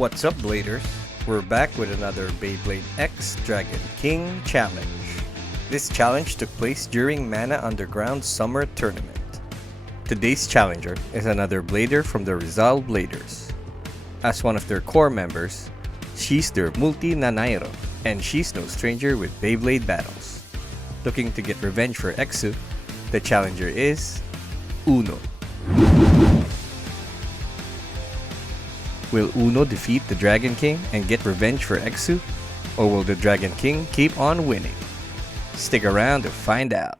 What's up, Bladers? We're back with another Beyblade X Dragon King Challenge. This challenge took place during Mana Underground Summer Tournament. Today's challenger is another Blader from the Rizal Bladers. As one of their core members, she's their multi-Nanairo, and she's no stranger with Beyblade battles. Looking to get revenge for Exu, the challenger is Uno. Will Uno defeat the Dragon King and get revenge for Exu? Or will the Dragon King keep on winning? Stick around to find out.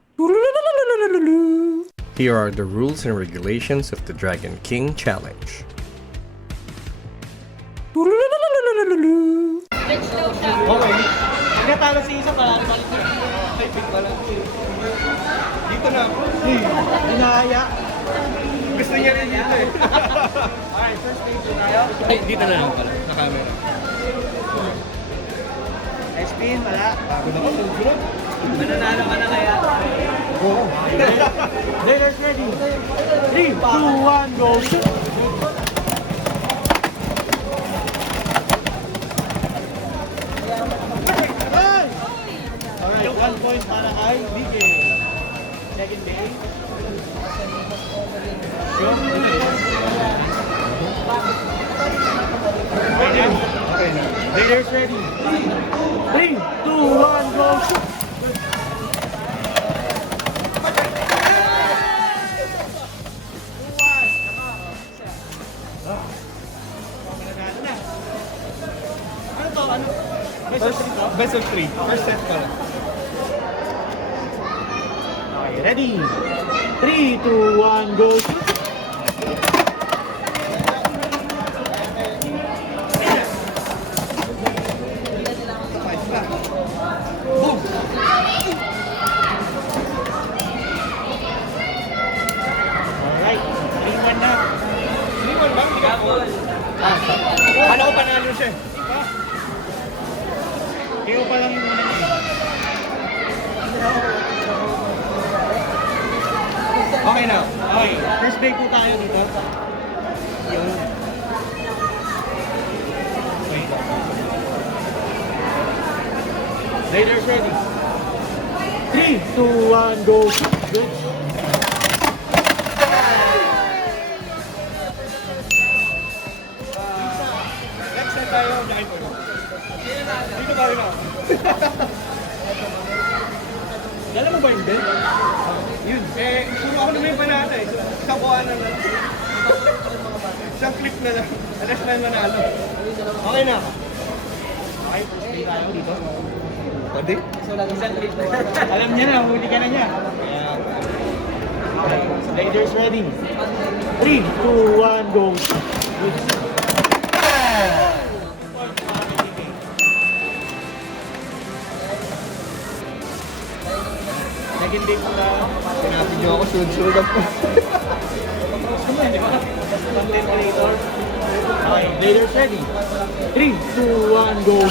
Here are the rules and regulations of the Dragon King Challenge. Okay. Nagkatalo si isa para balik mo. Ay, pick pa lang. Dito na ako. Hinahaya. Gusto niya rin dito eh. Alright, first stage tayo. Ay, dito na lang pala, sa camera. Spin, wala. Bago na ko, sunod. Mananalo ka na kaya? Oo. Layers ready. 3, 2, 1, go! Alright, 1 point para kay BJ. Second base. Okay na. Layers ready. 3, 2, 1, go! Ano to? Ano? Best of 3. First set pa lang. Okay, ready? 3, 2, 1, go! Alright, 3-1 na. 3-1 ba? Hindi ka po. Kala ko panalo siya. Hindi ko palang yung muna niya. Okay na. Okay, first break po tayo dito. Yun. Wait. Raiders ready. 3, 2, 1, go! Good. Next set tayo, dahil po. Dito tayo na. Dala mo ba yung bell? Yun. Puro ako naman yung panata eh. Isang kuhanan na lang. Isang clip na lang. Alas na yung manalo. Okay na. Okay, first play tayo dito. Pwede? Isang clip na. Alam niya na, huli ka na niya. Okay, Raiders ready. 3, 2, 1, go! Good. Second day po na. Sinapin niyo ako, sunod-sunod ako. Content creator. Okay, Raiders ready. 3, 2, 1, go!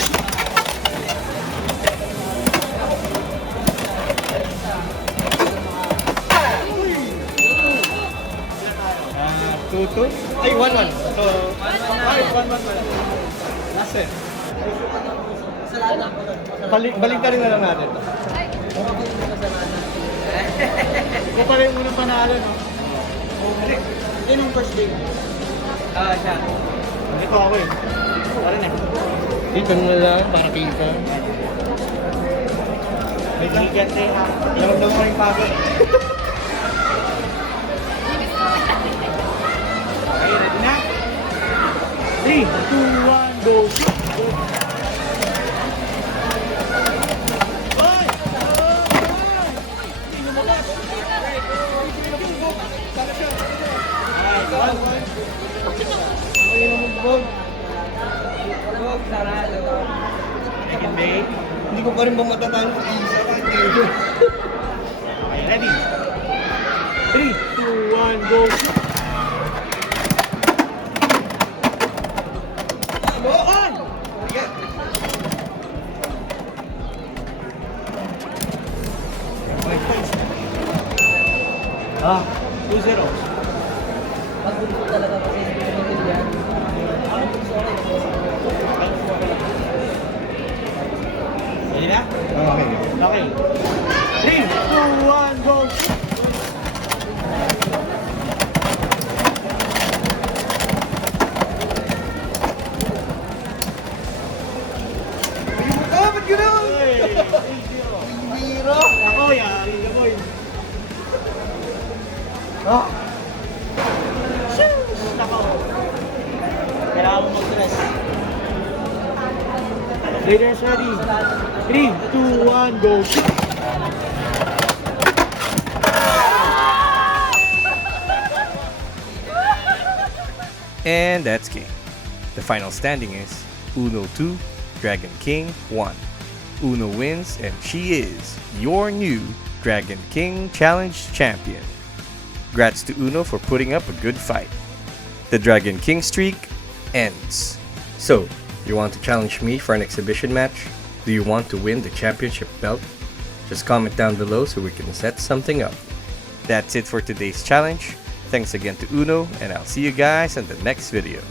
2-2? Ay, 1-1. So, 1-1. Last set. Balik ka rin na lang natin. Ito pala yung unang panalo, no? Ito yung first game. Siya. Ito ako eh. Pala na. Dito na lang para kita. May higat eh. Lamang daw ko yung pagod. Okay, ready na? 3, 2, 1, go! Hindi ko pa rin ba matatalo sa isa ka? Okay, ready? 3, 2, 1, go! On! Ah, 2-0. Pag-gusto talaga kasi hindi ko maintindihan. Ready na? Okay. Okay. 3, 2, 1, go! Ba't gano'n? Biro! Ako, yari ka boy. Ah! Ako. Kailangan mo mag-stress. Players ready. 3, 2, 1, go! And that's game. The final standing is Uno 2, Dragon King 1. Uno wins and she is your new Dragon King Challenge champion. Grats to Uno for putting up a good fight. The Dragon King streak ends. So, you want to challenge me for an exhibition match? Do you want to win the championship belt? Just comment down below so we can set something up. That's it for today's challenge. Thanks again to Uno, and I'll see you guys in the next video.